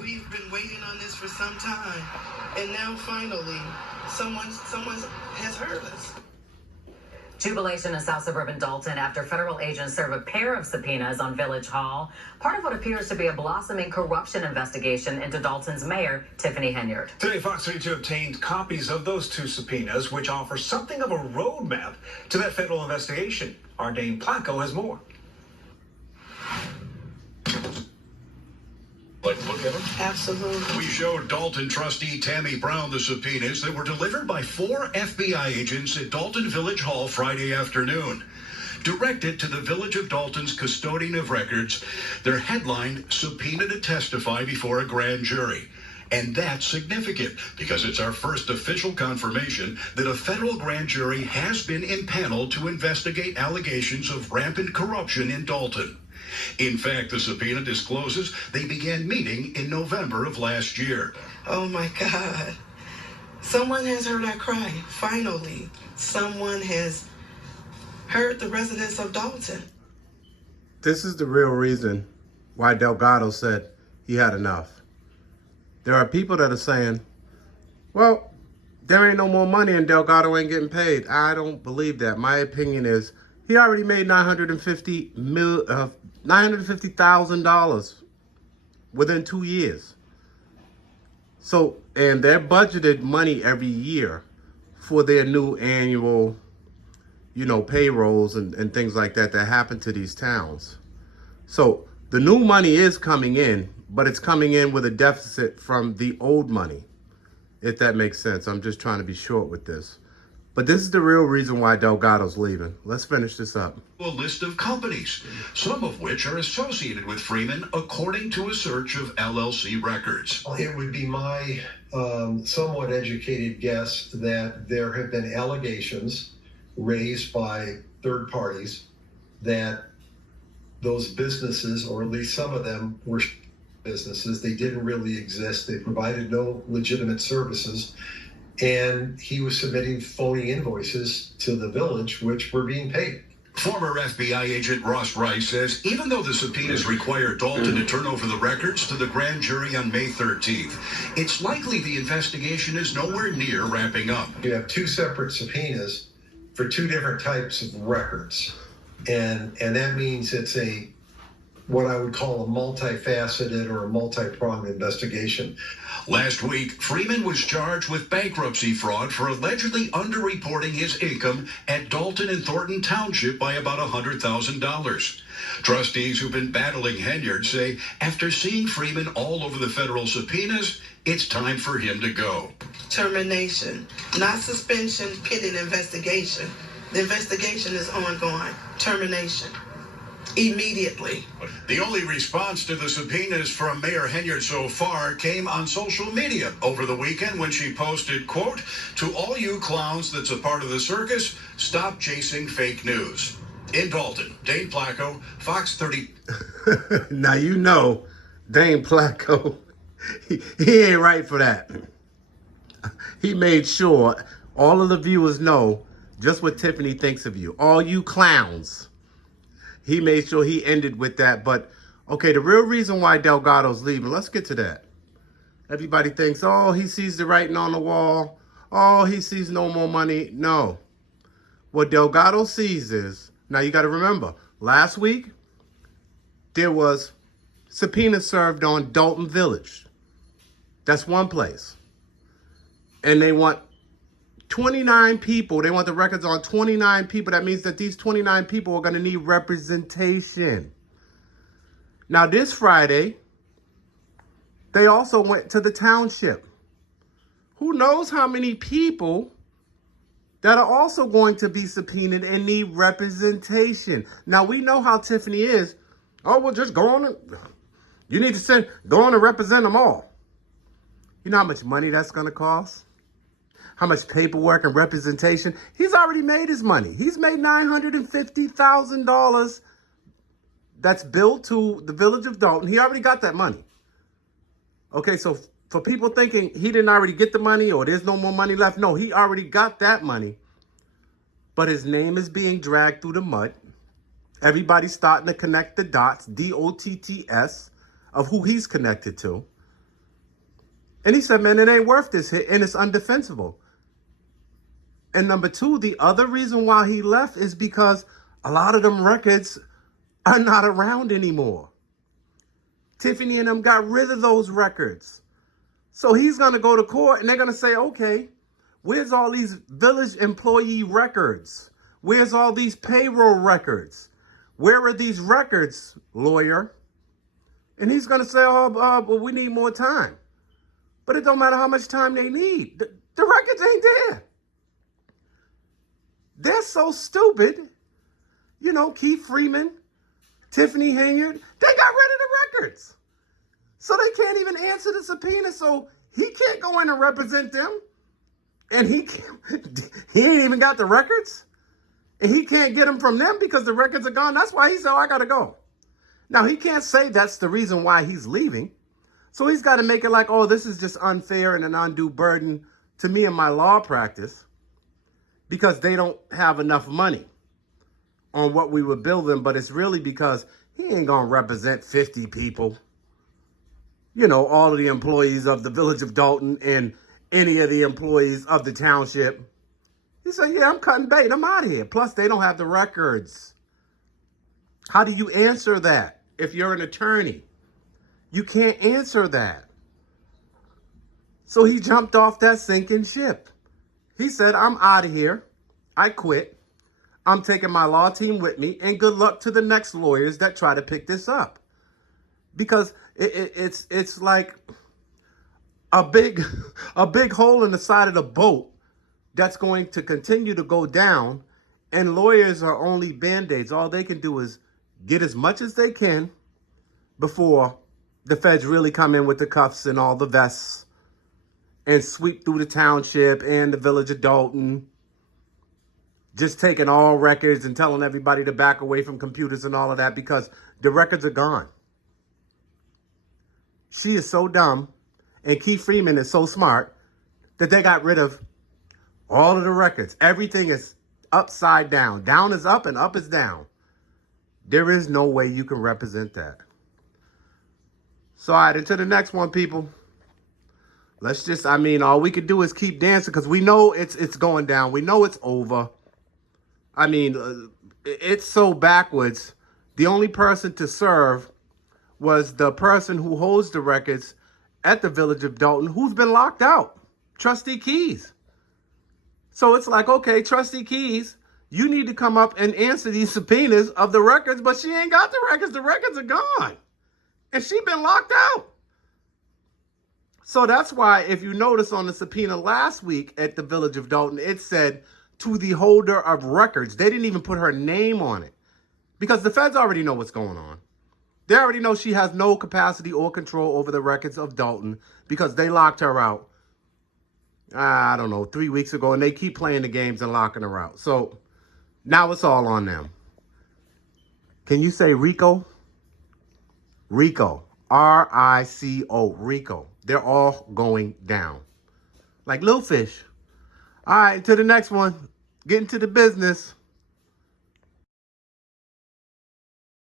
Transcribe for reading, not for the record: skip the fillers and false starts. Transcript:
We've been waiting on this for some time, and now finally, someone has heard us. Jubilation in South Suburban Dalton after federal agents serve a pair of subpoenas on Village Hall, part of what appears to be a blossoming corruption investigation into Dalton's mayor, Tiffany Henyard. Today, Fox 32 obtained copies of those two subpoenas, which offer something of a roadmap to that federal investigation. Our Dane Placco has more. Like to look at them? Absolutely. We showed Dalton trustee Tammy Brown the subpoenas that were delivered by 4 FBI agents at Dalton Village Hall Friday afternoon. Directed to the Village of Dalton's custodian of records, their headline, subpoena to testify before a grand jury. And that's significant because it's our first official confirmation that a federal grand jury has been impaneled to investigate allegations of rampant corruption in Dalton. In fact, the subpoena discloses they began meeting in November of last year. Oh my God. Someone has heard our cry. Finally, someone has heard the residents of Dalton. This is the real reason why Delgado said he had enough. There are people that are saying, well, there ain't no more money and Delgado ain't getting paid. I don't believe that. My opinion is he already made $950,000 within 2 years. So, and they're budgeted money every year for their new annual, payrolls and things like that happen to these towns. So the new money is coming in, but it's coming in with a deficit from the old money, if that makes sense. I'm just trying to be short with this. But this is the real reason why Delgado's leaving. Let's finish this up. A list of companies, some of which are associated with Freeman, according to a search of LLC records. It would be my somewhat educated guess that there have been allegations raised by third parties that those businesses, or at least some of them, were businesses. They didn't really exist. They provided no legitimate services. And he was submitting phony invoices to the village, which were being paid. Former FBI agent Ross Rice says even though the subpoenas require Dalton to turn over the records to the grand jury on May 13th, it's likely the investigation is nowhere near wrapping up. You have 2 separate subpoenas for 2 different types of records. And that means it's what I would call a multifaceted or a multi-pronged investigation. Last week, Freeman was charged with bankruptcy fraud for allegedly underreporting his income at Dalton and Thornton Township by about $100,000. Trustees who've been battling Henyard say after seeing Freeman all over the federal subpoenas, it's time for him to go. Termination, not suspension, pending investigation. The investigation is ongoing. Termination. Immediately. The only response to the subpoenas from Mayor Henyard so far came on social media over the weekend when she posted, quote, "To all you clowns that's a part of the circus, stop chasing fake news." In Dalton, Dane Placco, Fox 30. Now Dane Placco, he ain't right for that. He made sure all of the viewers know just what Tiffany thinks of you. All you clowns. He made sure he ended with that. But, okay, the real reason why Delgado's leaving, let's get to that. Everybody thinks, oh, he sees the writing on the wall. Oh, he sees no more money. No. What Delgado sees is, now you got to remember, last week, there was subpoena served on Dalton Village. That's one place. And they want 29 people. They want the records on 29 people. That means that these 29 people are going to need representation. Now, this Friday, they also went to the township. Who knows how many people that are also going to be subpoenaed and need representation. Now, we know how Tiffany is. Oh, well, just go on and you need to go on and represent them all. You know how much money that's going to cost? How much paperwork and representation? He's already made his money. He's made $950,000 that's billed to the Village of Dalton. He already got that money. Okay, so for people thinking he didn't already get the money or there's no more money left, no, he already got that money. But his name is being dragged through the mud. Everybody's starting to connect the dots, DOTTS. of who he's connected to. And he said, man, it ain't worth this hit and it's undefensible. And number two, the other reason why he left is because a lot of them records are not around anymore. Tiffany and them got rid of those records. So he's going to go to court and they're going to say, okay, where's all these village employee records? Where's all these payroll records? Where are these records, lawyer? And he's going to say, well, we need more time. But it don't matter how much time they need. The records ain't there. They're so stupid. You know, Keith Freeman, Tiffany Henyard, they got rid of the records. So they can't even answer the subpoena. So he can't go in and represent them. And he ain't even got the records. And he can't get them from them because the records are gone. That's why he said, I got to go. Now, he can't say that's the reason why he's leaving. So he's got to make it like, oh, this is just unfair and an undue burden to me and my law practice because they don't have enough money on what we would bill them. But it's really because he ain't going to represent 50 people. You know, all of the employees of the Village of Dalton and any of the employees of the township. He said, yeah, I'm cutting bait. I'm out of here. Plus, they don't have the records. How do you answer that if you're an attorney? You can't answer that. So he jumped off that sinking ship. He said, I'm out of here. I quit. I'm taking my law team with me, and good luck to the next lawyers that try to pick this up. Because it's like a big hole in the side of the boat that's going to continue to go down, and lawyers are only Band-Aids. All they can do is get as much as they can before the feds really come in with the cuffs and all the vests and sweep through the township and the Village of Dalton, just taking all records and telling everybody to back away from computers and all of that because the records are gone. She is so dumb, and Keith Freeman is so smart that they got rid of all of the records. Everything is upside down. Down is up and up is down. There is no way you can represent that. So, all right, into the next one, people. Let's just, all we can do is keep dancing because we know it's going down. We know it's over. It's so backwards. The only person to serve was the person who holds the records at the Village of Dalton who's been locked out, Trustee Keys. So it's like, okay, Trustee Keys, you need to come up and answer these subpoenas of the records, but she ain't got the records. The records are gone. And she been locked out. So that's why, if you notice on the subpoena last week at the Village of Dalton, it said to the holder of records. They didn't even put her name on it because the feds already know what's going on. They already know she has no capacity or control over the records of Dalton because they locked her out, 3 weeks ago, and they keep playing the games and locking her out. So now it's all on them. Can you say RICO? RICO. RICO. RICO. They're all going down. Like little fish. All right, to the next one. Get into the business.